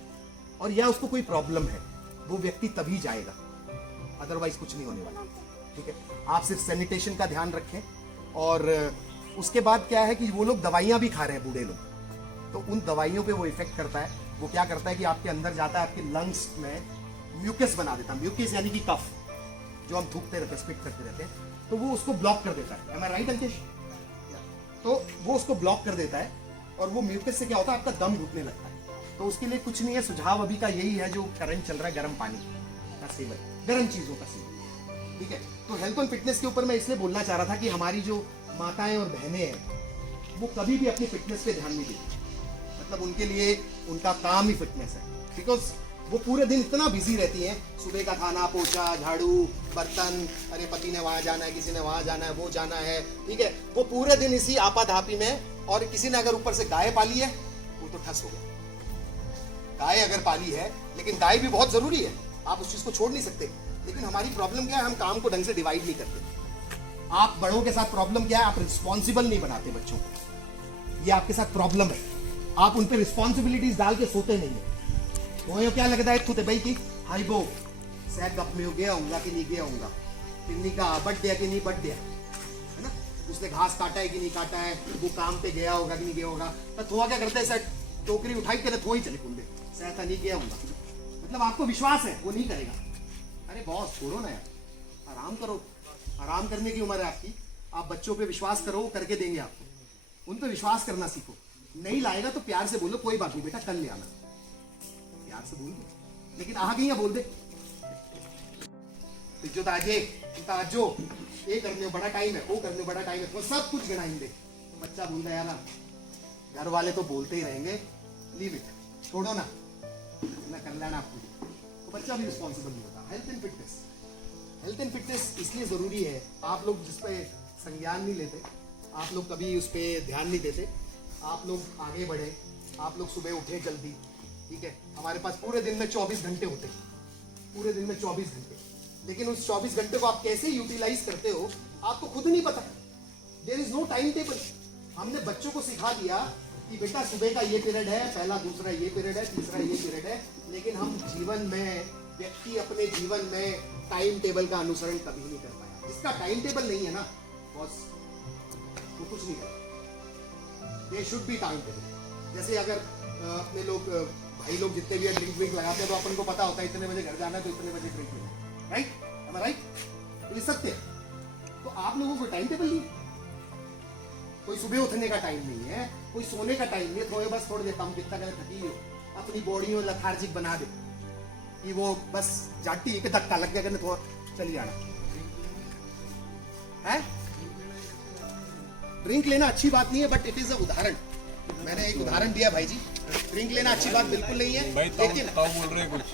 और या उसको कोई प्रॉब्लम है, वो व्यक्ति तभी जाएगा, अदरवाइज कुछ नहीं होने वाला, ठीक है। आप सिर्फ सैनिटेशन का ध्यान रखें। और उसके बाद क्या है कि वो लोग दवाइयां भी खा रहे हैं, बूढ़े लोग, तो उन दवाइयों पे वो इफेक्ट करता है। वो क्या करता है कि आपके अंदर जाता है, आपके लंग्स में म्यूकस बना देता है। म्यूकस यानी कि कफ, जो हम थूकते रहते हैं, स्पिट करते रहते हैं, तो वो उसको ब्लॉक कर देता है। Am I right, Ankesh? तो वो उसको ब्लॉक कर देता है, और वो म्यूकस से क्या होता है, आपका दम घुटने लगता है। तो उसके लिए कुछ नहीं है, सुझाव अभी का यही है जो करंट चल रहा है, गर्म पानी का सेवन, गर्म चीजों का सेवन, ठीक है। तो हेल्थ एंड फिटनेस के ऊपर मैं इसलिए बोलना चाह रहा था कि हमारी जो माताएं और बहनें हैं, वो कभी भी अपनी फिटनेस पे ध्यान नहीं देती। मतलब उनके लिए उनका काम ही फिटनेस है, बिकॉज वो पूरे दिन इतना बिजी रहती हैं, सुबह का खाना, पोछा, झाड़ू, बर्तन, अरे पति ने वहाँ जाना है, किसी ने वहाँ जाना है, वो जाना है, ठीक है। वो पूरे दिन इसी आपाधापी में, और किसी ने अगर ऊपर से गाय पाली है, वो तो ठस हो गया। गाय अगर पाली है, लेकिन गाय भी बहुत जरूरी है, आप उस चीज को छोड़ नहीं सकते। लेकिन हमारी प्रॉब्लम क्या है, हम काम को ढंग से डिवाइड नहीं करते। आप बड़ों के साथ प्रॉब्लम क्या है, आप रिस्पॉन्सिबल नहीं बनाते बच्चों को, ये आपके साथ प्रॉब्लम है। आप उन पर रिस्पॉन्सिबिलिटीज डाल के सोते नहीं है। वो क्या लगता है खुद भाई की हाई बो सह गप में गया होऊंगा कि नहीं गया होऊंगा, पिन्नी का बर्थडे कि नहीं बर्थडे है ना, उसने घास काटा है कि नहीं काटा है, वो काम पे गया होगा कि नहीं गया होगा। तो थोड़ा क्या करते हैं, सर टोकरी उठाई के थोड़ी चले कुंडे, सहता नहीं गया होगा, मतलब आपको विश्वास है वो नहीं करेगा। अरे बॉस छोड़ो ना यार, आराम करो, आराम करने की उम्र है आपकी। आप बच्चों पे विश्वास करो, वो करके देंगे आपको। उन पे विश्वास करना सीखो। नहीं लाएगा तो प्यार से बोलो, कोई बात नहीं बेटा कल ले आना, प्यार से बोल दो, लेकिन आ गई बोल दे जो ताजे ताजो ये करने बड़ा टाइम है, वो करने बड़ा टाइम है, वो सब कुछ गिनाएंगे। तो बच्चा बोलता यार घर वाले तो बोलते ही रहेंगे, लीव इट, छोड़ो ना कर लेना आपको। तो बच्चा भी रिस्पॉन्सिबल नहीं होता। हेल्थ एंड फिटनेस इसलिए जरूरी है। आप लोग जिस पे संज्ञान नहीं लेते, आप लोग कभी उस पर ध्यान नहीं देते, आप लोग आगे बढ़े, आप लोग सुबह उठे जल्दी, ठीक है। हमारे पास पूरे दिन में 24 घंटे होते हैं, पूरे दिन में 24 घंटे, लेकिन उस 24 घंटे को आप कैसे यूटिलाइज करते हो आपको खुद नहीं पता। There is no time table. हमने बच्चों को सिखा दिया कि बेटा सुबह का ये पीरियड है, पहला दूसरा ये पीरियड है, तीसरा ये पीरियड है, लेकिन हम जीवन में, व्यक्ति अपने जीवन में टाइम टेबल का अनुसरण कभी नहीं कर पाया। जिसका टाइम टेबल नहीं है ना बॉस, वो कुछ नहीं करता। There should be time table. जैसे अगर अपने लोग भाई लोग जितने भी ड्रिंक लगाते हैं तो अपन को पता होता है इतने बजे घर जाना है तो इतने बजे ड्रिंक लेना, राइट? एम आई राइट? तो ये सत्य है। तो आप लोगों को टाइम टेबल नहीं, कोई सुबह उठने का टाइम नहीं है, कोई सोने का टाइम नहीं है। थोड़े बस थोड़ी देर काम कितना कर थकी हो, अपनी बॉडी में लथार्जिक बना दे कि वो बस जाटी एक धक्का लग गया करने थोड़ा चली जाना है। ड्रिंक लेना अच्छी बात नहीं है, बट इट इज अ उदाहरण। मैंने एक उदाहरण दिया भाई जी। ड्रिंक लेना अच्छी बात बिल्कुल नहीं है,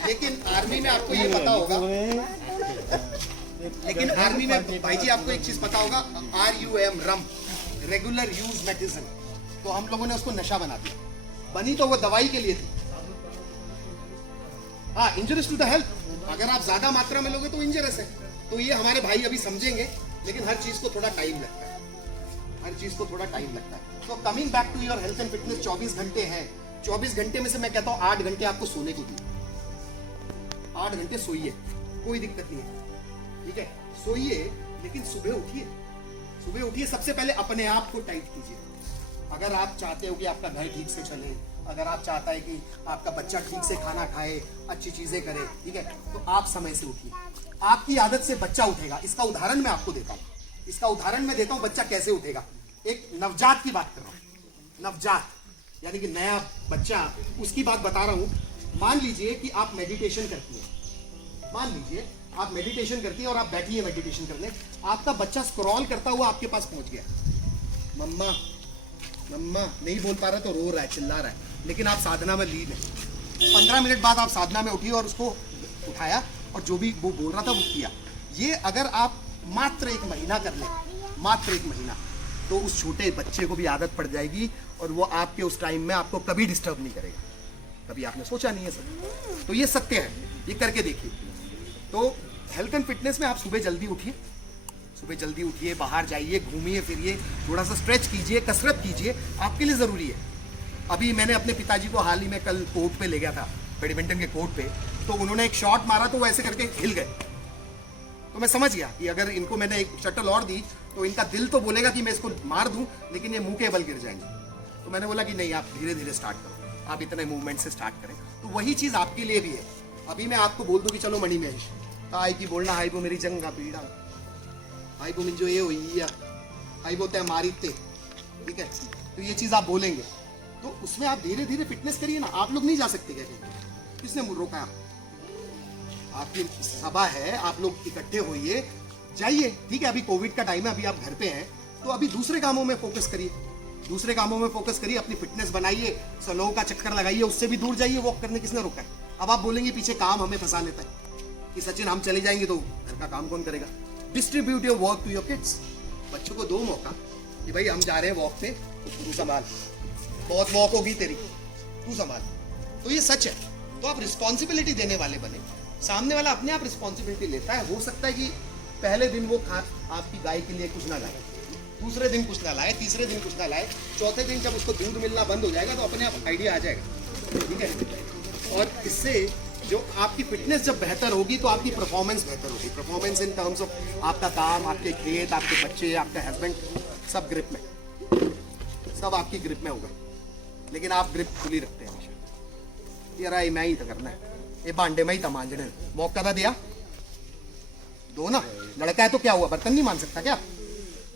लेकिन आर्मी में आपको ये पता होगा, लेकिन आर्मी में भाई जी आपको एक चीज पता होगा, RUM रम, रेगुलर यूज मेडिसिन, तो हम लोगों ने उसको नशा बना दिया। बनी तो वो दवाई के लिए थी, हाँ, इंजरियस टू द हेल्थ। अगर आप ज्यादा मात्रा में लोगे तो इंजरियस है। तो ये हमारे भाई अभी समझेंगे, लेकिन हर चीज को थोड़ा टाइम लगता है, हर चीज को थोड़ा टाइम लगता है। तो coming back to your health and fitness, 24 घंटे हैं। 24 घंटे में से मैं कहता हूँ 8 घंटे आपको सोने को दिए। 8 घंटे सोइए, कोई दिक्कत नहीं है, ठीक है, सोइए, लेकिन सुबह उठिए। सुबह उठिए, सबसे पहले अपने आप को टाइट कीजिए। अगर आप चाहते हो कि आपका घर ठीक से चले, अगर आप चाहता है कि आपका बच्चा ठीक से खाना खाए, अच्छी चीजें करे, ठीक है, तो आप समय से उठिए। आपकी आदत से बच्चा उठेगा। इसका उदाहरण मैं आपको देता हूँ, इसका उदाहरण मैं देता हूँ बच्चा कैसे उठेगा। एक नवजात की बात कर रहा हूँ, नवजात यानी कि नया बच्चा, उसकी बात बता रहा हूँ। मान लीजिए कि आप मेडिटेशन करती हैं, मान लीजिए आप मेडिटेशन करती हैं और आप बैठी है मेडिटेशन करने, आपका बच्चा स्क्रॉल करता हुआ आपके पास पहुंच गया, मम्मा मम्मा नहीं बोल पा रहा तो रो रहा है, चिल्ला रहा है, लेकिन आप साधना में लीन है। 15 मिनट बाद आप साधना में उठी और उसको उठाया और जो भी वो बोल रहा था वो किया। ये अगर आप मात्र 1 महीना कर लें, मात्र 1 महीना, तो उस छोटे बच्चे को भी आदत पड़ जाएगी और वो आपके उस टाइम में आपको कभी डिस्टर्ब नहीं करेगा। कभी आपने सोचा नहीं है सर, तो ये सत्य है, ये करके देखिए। तो हेल्थ एंड फिटनेस में आप सुबह जल्दी उठिए, सुबह जल्दी उठिए, बाहर जाइए, घूमिए फिरिए, थोड़ा सा स्ट्रेच कीजिए, कसरत कीजिए, आपके लिए ज़रूरी है। अभी मैंने अपने पिताजी को हाल ही में कल कोर्ट पे ले गया था, बैडमिंटन के कोर्ट पे, तो उन्होंने एक शॉट मारा तो वो ऐसे करके हिल गए। तो मैं समझ गया कि अगर इनको मैंने एक शटल और दी तो इनका दिल तो बोलेगा कि मैं इसको मार दूं, लेकिन ये मुंह के बल गिर जाएंगे। तो मैंने बोला कि नहीं, आप धीरे धीरे स्टार्ट करो, आप इतने मूवमेंट से स्टार्ट करें। तो वही चीज़ आपके लिए भी है। अभी मैं आपको बोल दूं कि चलो मणि महेश आई की बोलना, हाई वो मेरी जंग का पीड़ा, हाई वो जो ये हुई, हाई वो तय मारी थे, ठीक है, तो ये चीज़ आप बोलेंगे तो उसमें आप धीरे धीरे फिटनेस करिए ना। आप लोग नहीं जा सकते क्या? किसने रोका? आपकी सभा है, आप लोग इकट्ठे होइए, जाइए, ठीक है। अभी कोविड का टाइम है, अभी आप घर पे हैं, तो अभी दूसरे कामों में फोकस करिए, दूसरे कामों में फोकस करिए, अपनी फिटनेस बनाइए, सलों का चक्कर लगाइए, उससे भी दूर जाइए। वॉक करने किसने रोका है? अब आप बोलेंगे पीछे काम हमें फंसा लेता है कि सचिन हम चले जाएंगे तो घर का काम कौन करेगा? Distribute your work to your kids. बच्चों को दो मौका कि भाई हम जा रहे हैं वॉक पे, तू संभाल, बहुत वॉक होगी तेरी, तू संभाल। तो ये सच है। तो आप रिस्पॉन्सिबिलिटी देने वाले बने, सामने वाला अपने आप रिस्पॉन्सिबिलिटी लेता है। हो सकता है कि पहले दिन वो आपकी गाय के लिए कुछ ना लाए, दूसरे दिन कुछ ना लाए, तीसरे दिन कुछ ना लाए, चौथे दिन जब उसको दूध मिलना बंद हो जाएगा तो अपने आप आइडिया आ जाएगा, ठीक है। और इससे जो आपकी फिटनेस जब बेहतर होगी तो आपकी परफॉर्मेंस बेहतर होगी। परफॉर्मेंस इन टर्म्स ऑफ आपका काम, आपके खेत, आपके बच्चे, आपका हस्बैंड, सब ग्रिप में, सब आपकी ग्रिप में होगा। लेकिन आप ग्रिप खुली रखते हैं हमेशा, यार मैं ही तो करना है, ये भांडे में ही तो मांझने, मौका था दिया दो ना। लड़का है तो क्या हुआ, बर्तन नहीं मान सकता क्या?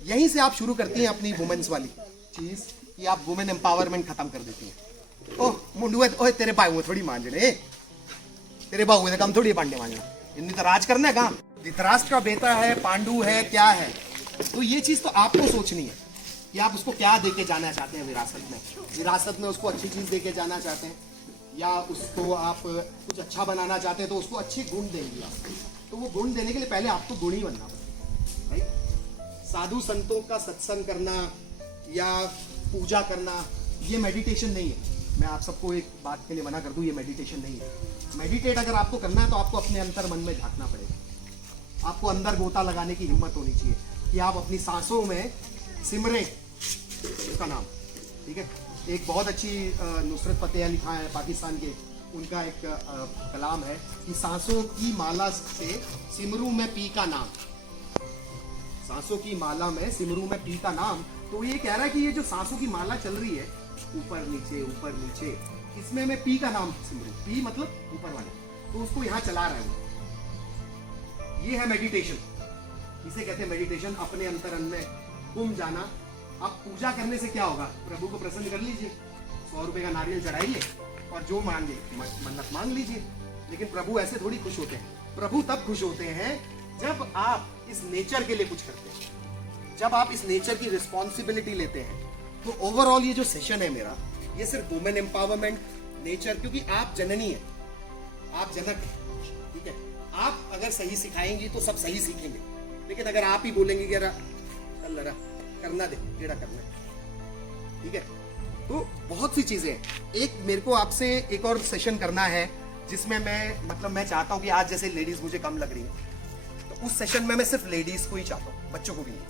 यहीं से आप शुरू करती हैं अपनी वुमेन्स वाली चीज कि आप वुमेन एम्पावरमेंट खत्म कर देती हैं। ओह मुंडुआ, ओए तेरे भाई वो थोड़ी मांझने, तेरे बाबू ने काम थोड़ी है पांडे मांगना, इन्हें तो राज करना है काम। धृतराष्ट्र का बेटा है, पांडु है, क्या है, तो ये चीज तो आपको सोचनी है कि आप उसको क्या देके जाना चाहते हैं विरासत में। विरासत में उसको अच्छी चीज देके जाना चाहते हैं, या उसको आप कुछ अच्छा बनाना चाहते हैं तो उसको अच्छे गुण देंगे आप। तो वो गुण देने के लिए पहले आपको गुणी बनना पड़ेगा भाई। साधु संतों का सत्संग करना या पूजा करना ये मेडिटेशन नहीं है। मैं आप सबको एक बात के लिए मना कर दूं, ये मेडिटेशन नहीं है। मेडिटेट अगर आपको करना है तो आपको अपने अंतर मन में झांकना पड़ेगा। आपको अंदर गोता लगाने की हिम्मत होनी चाहिए कि आप अपनी सांसों में सिमरें उसका नाम, ठीक है। एक बहुत अच्छी नुसरत फतेह अली खान है पाकिस्तान के, उनका एक कलाम है कि सांसों की माला से सिमरू में पी का नाम, सांसों की माला में सिमरू में पी का नाम। तो ये कह रहा है कि ये जो सांसों की माला चल रही है ऊपर नीचे, इसमें मैं पी का नाम सिमरू, पी मतलब ऊपर वाला, तो उसको यहाँ चला रहा है। ये है मेडिटेशन, इसे कहते हैं मेडिटेशन, अपने अंतरन में गुम जाना। अब पूजा करने से क्या होगा, प्रभु को प्रसन्न कर लीजिए, 100 रुपए का नारियल चढ़ाइए और जो मांगे मन्नत मांग लीजिए। लेकिन प्रभु ऐसे थोड़ी खुश होते हैं। प्रभु तब खुश होते हैं जब आप इस नेचर के लिए कुछ करते हैं, जब आप इस नेचर की रिस्पॉन्सिबिलिटी लेते हैं। तो ओवरऑल ये जो सेशन है मेरा, ये सिर्फ वुमेन एम्पावरमेंट, नेचर, क्योंकि आप जननी है, आप जनक है, ठीक है। आप अगर सही सिखाएंगी तो सब सही सीखेंगे, लेकिन अगर आप ही बोलेंगे कि अरे करना दे जेड़ा करना है, ठीक है। तो बहुत सी चीजें हैं। एक मेरे को आपसे एक और सेशन करना है जिसमें मैं चाहता हूं कि आज जैसे लेडीज मुझे कम लग रही है, तो उस सेशन में मैं सिर्फ लेडीज को ही चाहता हूं, बच्चों को भी नहीं,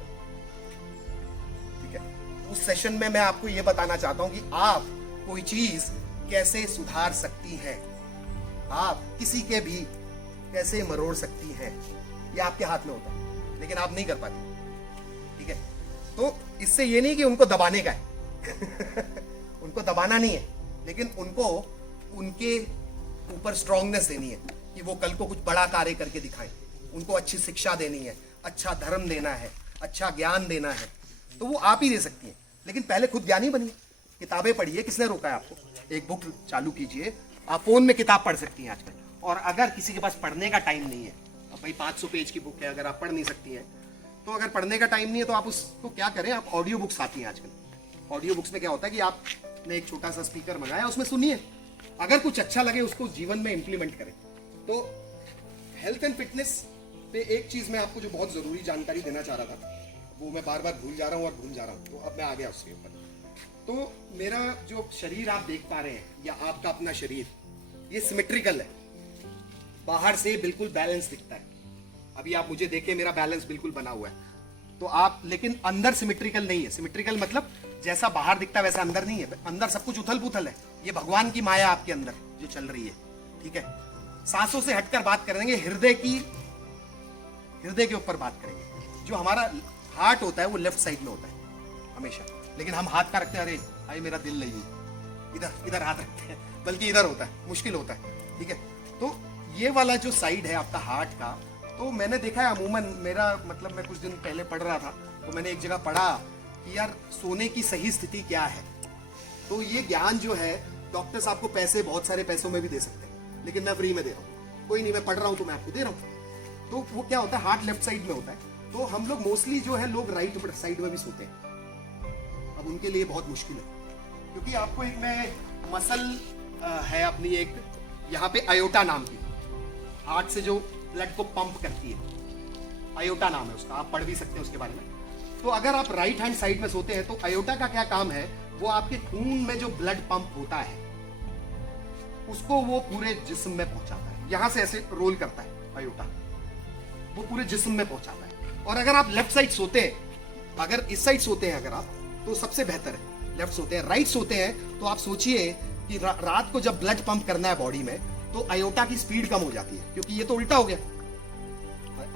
ठीक है। उस सेशन में मैं आपको ये बताना चाहता हूं कि आप कोई चीज कैसे सुधार सकती हैं, आप किसी के भी कैसे मरोड़ सकती हैं, ये आपके हाथ में होता है, लेकिन आप नहीं कर पाते, ठीक है। तो इससे ये नहीं कि उनको दबाने का है उनको दबाना नहीं है, लेकिन उनको उनके ऊपर स्ट्रांगनेस देनी है कि वो कल को कुछ बड़ा कार्य करके दिखाएं। उनको अच्छी शिक्षा देनी है, अच्छा धर्म देना है, अच्छा ज्ञान देना है, तो वो आप ही दे सकती हैं। लेकिन पहले खुद ज्ञानी बनिए, किताबें पढ़िए, किसने रोका है आपको, एक बुक चालू कीजिए। आप फोन में किताब पढ़ सकती हैं आजकल, और अगर किसी के पास पढ़ने का टाइम नहीं है, अब भाई 500 पेज की बुक है, अगर आप पढ़ नहीं सकती हैं, तो अगर पढ़ने का टाइम नहीं है तो आप उसको क्या करें, आप ऑडियो बुक्स आती हैं आजकल। ऑडियो बुक्स में क्या होता है कि आपने एक छोटा सा स्पीकर मंगाया, उसमें सुनिए, अगर कुछ अच्छा लगे उसको जीवन में इंप्लीमेंट करें। तो हेल्थ एंड फिटनेस पे एक चीज मैं आपको जो बहुत जरूरी जानकारी देना चाह रहा था, वो मैं बार बार भूल जा रहा हूँ और भूल जा रहा हूँ, तो अब मैं आ गया उसके ऊपर। तो मेरा जो शरीर आप देख पा रहे हैं, या आपका अपना शरीर, ये सिमेट्रिकल है, बाहर से बिल्कुल बैलेंस दिखता है। अभी आप मुझे देखें, मेरा बैलेंस बिल्कुल बना हुआ है, तो आप, लेकिन अंदर सिमेट्रिकल नहीं है। सिमेट्रिकल मतलब जैसा बाहर दिखता है वैसा अंदर नहीं है, अंदर सब कुछ उथल पुथल है। ये भगवान की माया आपके अंदर जो चल रही है, ठीक है। सांसों से हटकर बात करेंगे, हृदय के ऊपर बात करेंगे। जो हमारा हार्ट होता है वो लेफ्ट साइड में होता है हमेशा, लेकिन हम हाथ का रखते हैं, अरे भाई मेरा दिल नहीं, इधर हाथ रखते हैं, बल्कि इधर होता है, मुश्किल होता है, ठीक है। तो ये वाला जो साइड है आपका हार्ट का, तो मैंने देखा है अमूमन, मेरा मतलब मैं कुछ दिन पहले पढ़ रहा था, तो मैंने एक जगह पढ़ा कि यार सोने की सही स्थिति क्या है। तो ये ज्ञान जो है, डॉक्टर्स आपको पैसे बहुत सारे पैसों में भी दे सकते हैं, लेकिन मैं फ्री में दे रहा हूँ, कोई नहीं, मैं पढ़ रहा हूँ तो मैं आपको दे रहा हूँ। तो वो क्या होता है, हार्ट लेफ्ट साइड में होता है, तो हम लोग मोस्टली जो है लोग राइट साइड में भी सोते हैं। अब उनके लिए बहुत मुश्किल है, क्योंकि आपको एक मैं मसल है अपनी एक यहाँ पे अयोटा नाम की, हार्ट से जो ब्लड को पंप करती है, अयोटा नाम है उसका, आप पढ़ भी सकते हैं उसके बारे में। तो अगर आप राइट हैंड साइड में सोते हैं तो अयोटा का क्या काम है, वो आपके खून में जो ब्लड पंप होता है उसको वो पूरे जिस्म में पहुंचाता है, यहां से ऐसे रोल करता है अयोटा, वो पूरे जिस्म में पहुंचाता है। और अगर आप लेफ्ट साइड सोते हैं, अगर इस साइड सोते हैं अगर आप, तो सबसे बेहतर है। लेफ्ट सोते हैं, राइट सोते हैं, तो आप सोचिए कि रात को जब ब्लड पंप करना है बॉडी में, तो अयोटा की स्पीड कम हो जाती है, क्योंकि ये तो उल्टा हो गया,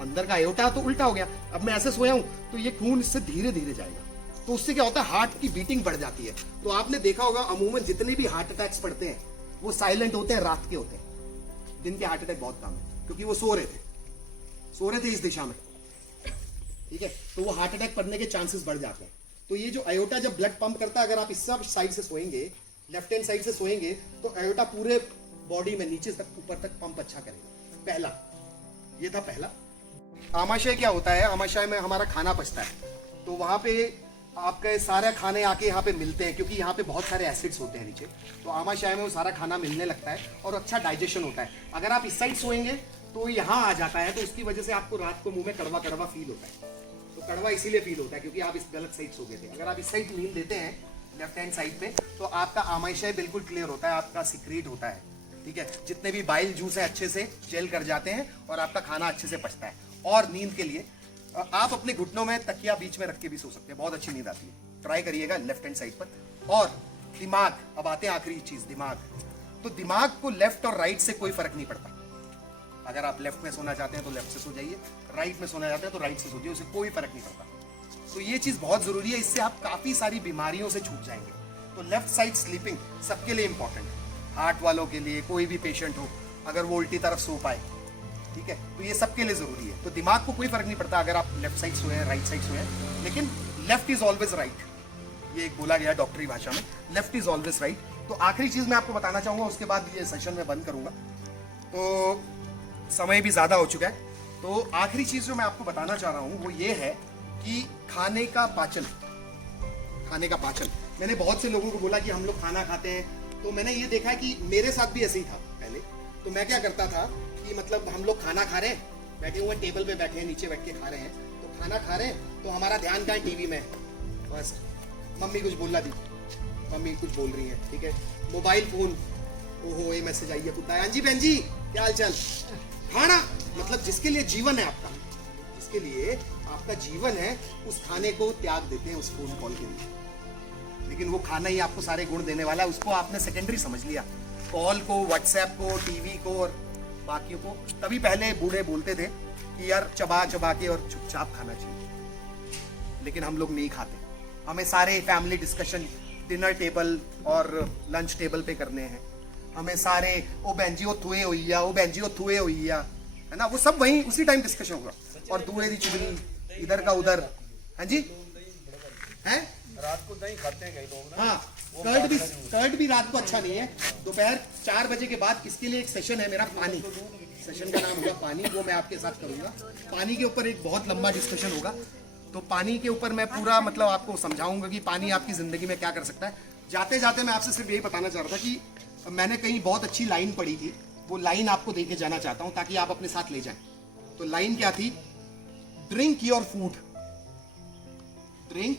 अंदर का अयोटा तो उल्टा हो गया। अब मैं ऐसे सोया हूं तो ये खून इससे धीरे धीरे जाएगा, तो उससे क्या होता है, हार्ट की बीटिंग बढ़ जाती है। तो आपने देखा होगा अमूमन जितने भी हार्ट अटैक्स पड़ते हैं वो साइलेंट होते हैं, रात के होते हैं। दिन के हार्ट अटैक बहुत कम है, क्योंकि वो सो रहे थे इस दिशा में, ठीक है। तो वो हार्ट अटैक पड़ने के चांसेस बढ़ जाते हैं। तो ये जो अयोटा जब ब्लड पंप करता है, अगर आप इस सब साइड से सोएंगे, लेफ्ट हैंड साइड से सोएंगे, तो अयोटा पूरे बॉडी में नीचे तक ऊपर तक पंप अच्छा करेगा। पहला ये था पहला। आमाशय क्या होता है, आमाशय में हमारा खाना पचता है, तो वहां पे आपके सारे खाने आके यहाँ पे मिलते हैं, क्योंकि यहाँ पे बहुत सारे एसिड्स होते हैं नीचे, तो आमाशय में वो सारा खाना मिलने लगता है और अच्छा डाइजेशन होता है। अगर आप इस साइड सोएंगे तो यहाँ आ जाता है, तो उसकी वजह से आपको रात को मुंह में कड़वा कड़वा फील होता है। तो कड़वा इसीलिए फील होता है क्योंकि आप इस गलत साइड सो गए थे। अगर आप इस साइड नींद लेते हैं लेफ्ट हैंड साइड पे, तो आपका आमाशय बिल्कुल क्लियर होता है, आपका सीक्रेट होता है, ठीक है। जितने भी बाइल जूस है अच्छे से जेल कर जाते हैं और आपका खाना अच्छे से पचता है। और नींद के लिए आप अपने घुटनों में तकिया बीच में रख के भी सो सकते हैं, बहुत अच्छी नींद आती है। ट्राई करिएगा लेफ्ट हैंड साइड पर। और दिमाग, अब आते हैं आखिरी चीज, दिमाग। तो दिमाग को लेफ्ट और राइट से कोई फर्क नहीं पड़ता। अगर आप लेफ्ट में सोना चाहते हैं तो लेफ्ट से सो जाइए, राइट में सोना चाहते हैं तो राइट से सो जाइए, उससे कोई फर्क नहीं पड़ता। तो ये चीज बहुत जरूरी है, इससे आप काफी सारी बीमारियों से छूट जाएंगे। तो लेफ्ट साइड स्लीपिंग सबके लिए इंपॉर्टेंट है, हार्ट वालों के लिए, कोई भी पेशेंट हो अगर वो उल्टी तरफ सो पाए, ठीक है, तो ये सबके लिए जरूरी है। तो दिमाग को कोई फर्क नहीं पड़ता अगर आप लेफ्ट साइड सोए हैं राइट साइड सोए हैं, लेकिन लेफ्ट इज ऑलवेज राइट, ये एक बोला गया डॉक्टरी भाषा में, लेफ्ट इज ऑलवेज राइट। तो आखिरी चीज मैं आपको बताना चाहूंगा, उसके बाद ये सेशन में बंद करूंगा, तो समय भी ज्यादा हो चुका है। तो आखिरी चीज जो मैं आपको बताना चाह रहा हूं वो ये है कि खाने का पाचन। खाने का पाचन, मैंने बहुत से लोगों को बोला कि हम लोग खाना खाते हैं, तो मैंने ये देखा कि मेरे साथ भी ऐसे ही था पहले। तो मैं क्या करता था कि मतलब हम लोग खाना खा रहे हैं, बैठे हुए टेबल पे बैठे हैं, नीचे बैठ के खा रहे हैं, तो खाना खा रहे हैं तो हमारा ध्यान कहाँ टीवी में है, बस मम्मी कुछ बोल रही थी, मम्मी कुछ बोल रही है, ठीक है, मोबाइल फोन, ओहो ये मैसेज आई है, पुता, हाँ जी बहन जी क्या हाल चाल। खाना मतलब जिसके लिए जीवन है आपका, जिसके लिए आपका जीवन है, उस खाने को त्याग देते हैं उस फोन कॉल के लिए। लेकिन वो खाना ही आपको सारे गुण देने वाला है, उसको आपने सेकेंडरी समझ लिया, कॉल को, व्हाट्सएप को, टीवी को और बाकियों को। तभी पहले बूढ़े बोलते थे कि यार चबा चबा के और चुपचाप खाना चाहिए, लेकिन हम लोग नहीं खाते। हमें सारे फैमिली डिस्कशन डिनर टेबल और लंच टेबल पे करने हैं, हमें सारे ओ बहन जी ओ थुए हुई ओ बहन जी ओ थुए हुई है ना, वो सब वहीं उसी टाइम डिस्कशन होगा। और दूल्हे की चुगली इधर का उधर, हाँ जी हैं, रात को दही खाते हैं कई लोग ना। हाँ, कर्ड भी रात को अच्छा नहीं है। दोपहर 4 बजे के बाद इसके लिए एक सेशन है मेरा, पानी सेशन का नाम होगा पानी, वो मैं आपके साथ करूंगा। पानी के ऊपर एक बहुत लंबा डिस्कशन होगा, तो पानी के ऊपर मैं पूरा मतलब आपको समझाऊंगा कि पानी आपकी जिंदगी में क्या कर सकता है। जाते जाते मैं आपसे सिर्फ यही बताना चाह रहा था कि मैंने कहीं बहुत अच्छी लाइन पढ़ी थी, वो लाइन आपको देके जाना चाहता हूं ताकि आप अपने साथ ले जाएं। तो लाइन क्या थी, drink your food, drink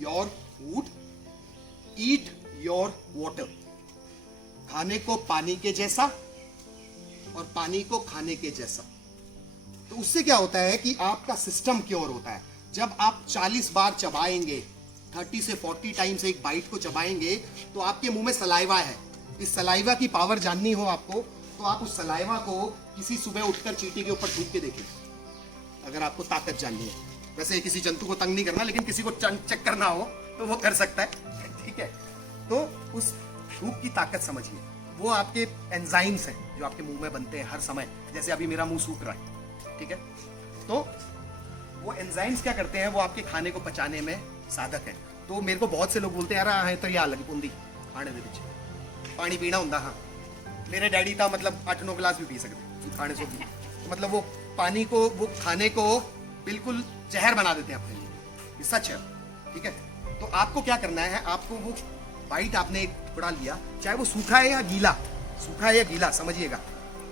your food, eat your water. खाने को पानी के जैसा और पानी को खाने के जैसा। तो उससे क्या होता है कि आपका सिस्टम क्योर होता है। जब आप 40 बार चबाएंगे, 30 से 40 टाइम्स एक बाइट को चबाएंगे, तो आपके मुंह में सलाइवा है। इस सलाइवा की पावर जाननी हो आपको, तो आप उस सलाइवा को किसी सुबह उठकर चींटी के ऊपर थूक के देखें, अगर आपको ताकत जाननी है। वैसे किसी जंतु को तंग नहीं करना, लेकिन किसी को चेक करना हो तो वो कर सकता है, ठीक है। तो उस थूक की ताकत समझिए, वो आपके एंजाइम्स हैं जो आपके मुंह में बनते हैं हर समय। जैसे अभी मेरा मुंह सूख रहा है, ठीक है, तो वो एंजाइम्स क्या करते हैं, वो आपके खाने को पचाने में साधक है। तो मेरे को बहुत से लोग बोलते हैं यार तो या लगी पुंदी खाने दे विच पानी पीना होंदा। हाँ, मेरे डैडी था मतलब 8-9 गिलास भी पी सकते खाने से। तो मतलब वो पानी को, वो खाने को बिल्कुल जहर बना देते हैं अपने लिए, ये सच है, ठीक है। तो आपको क्या करना है, आपको वो बाइट आपने एक टुकड़ा लिया, चाहे वो सूखा है या गीला, सूखा है या गीला समझिएगा,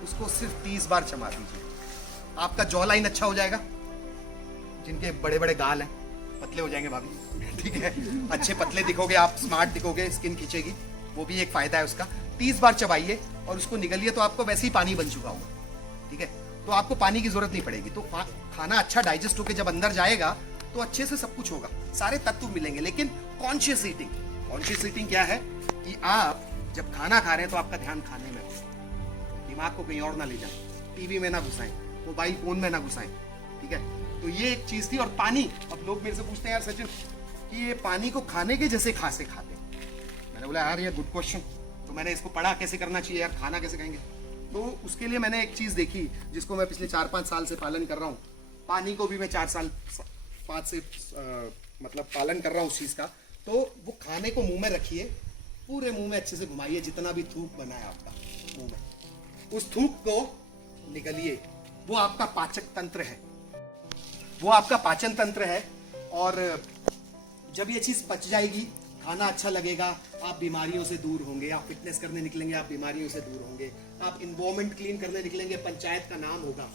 उसको सिर्फ 30 बार चबा दीजिए। आपका जॉ लाइन अच्छा हो जाएगा, जिनके बड़े बड़े गाल हैं पतले हो जाएंगे भाभी, ठीक है, अच्छे पतले दिखोगे आप, स्मार्ट दिखोगे, स्किन खींचेगी, वो भी एक फायदा है उसका। 30 बार चबाइए और उसको निगलिए, तो आपको वैसे ही पानी बन चुका होगा, ठीक है। तो आपको पानी की जरूरत नहीं पड़ेगी। तो खाना अच्छा डाइजेस्ट होकर जब अंदर जाएगा तो अच्छे से सब कुछ होगा, सारे तत्व मिलेंगे। लेकिन कॉन्शियस ईटिंग, कॉन्शियस ईटिंग क्या है कि आप जब खाना खा रहे हैं तो आपका ध्यान खाने में हो, दिमाग को कहीं और ना ले जाए, टीवी में ना घुसाएं, मोबाइल फोन में ना घुसाएं, ठीक है। तो ये एक चीज थी। और पानी, अब लोग मेरे से पूछते हैं यार सचिन कि ये पानी को खाने के जैसे खाते हैं, मैंने बोला यार ये गुड क्वेश्चन। तो मैंने इसको पढ़ा कैसे करना चाहिए यार, खाना कैसे खाएंगे। तो उसके लिए मैंने एक चीज देखी जिसको मैं पिछले 4-5 साल से पालन कर रहा हूँ। पानी को भी मैं 4-5 से मतलब पालन कर रहा हूँ उस चीज का। तो वो खाने को मुंह में रखिए, पूरे मुंह में अच्छे से घुमाइए, जितना भी थूक बना है आपका मुंह में, उस थूक को निगलिए। वो आपका पाचक तंत्र है, वो आपका पाचन तंत्र है। और जब ये चीज पच जाएगी, खाना अच्छा लगेगा, आप बीमारियों से दूर होंगे। आप फिटनेस करने निकलेंगे, आप बीमारियों से दूर होंगे। आप इन्वायरमेंट क्लीन करने निकलेंगे, पंचायत का नाम होगा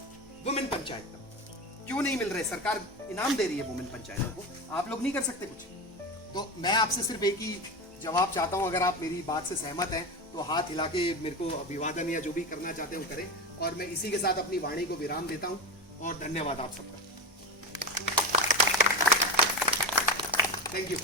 वुमेन पंचायत का। क्यों नहीं मिल रहे? सरकार इनाम दे रही है वुमेन पंचायतों को, आप लोग नहीं कर सकते कुछ? तो मैं आपसे सिर्फ एक ही जवाब चाहता हूं, अगर आप मेरी बात से सहमत हैं तो हाथ हिला के मेरे को अभिवादन या जो भी करना चाहते हैं वो करें। और मैं इसी के साथ अपनी वाणी को विराम देता हूं और धन्यवाद आप सबका। Thank you.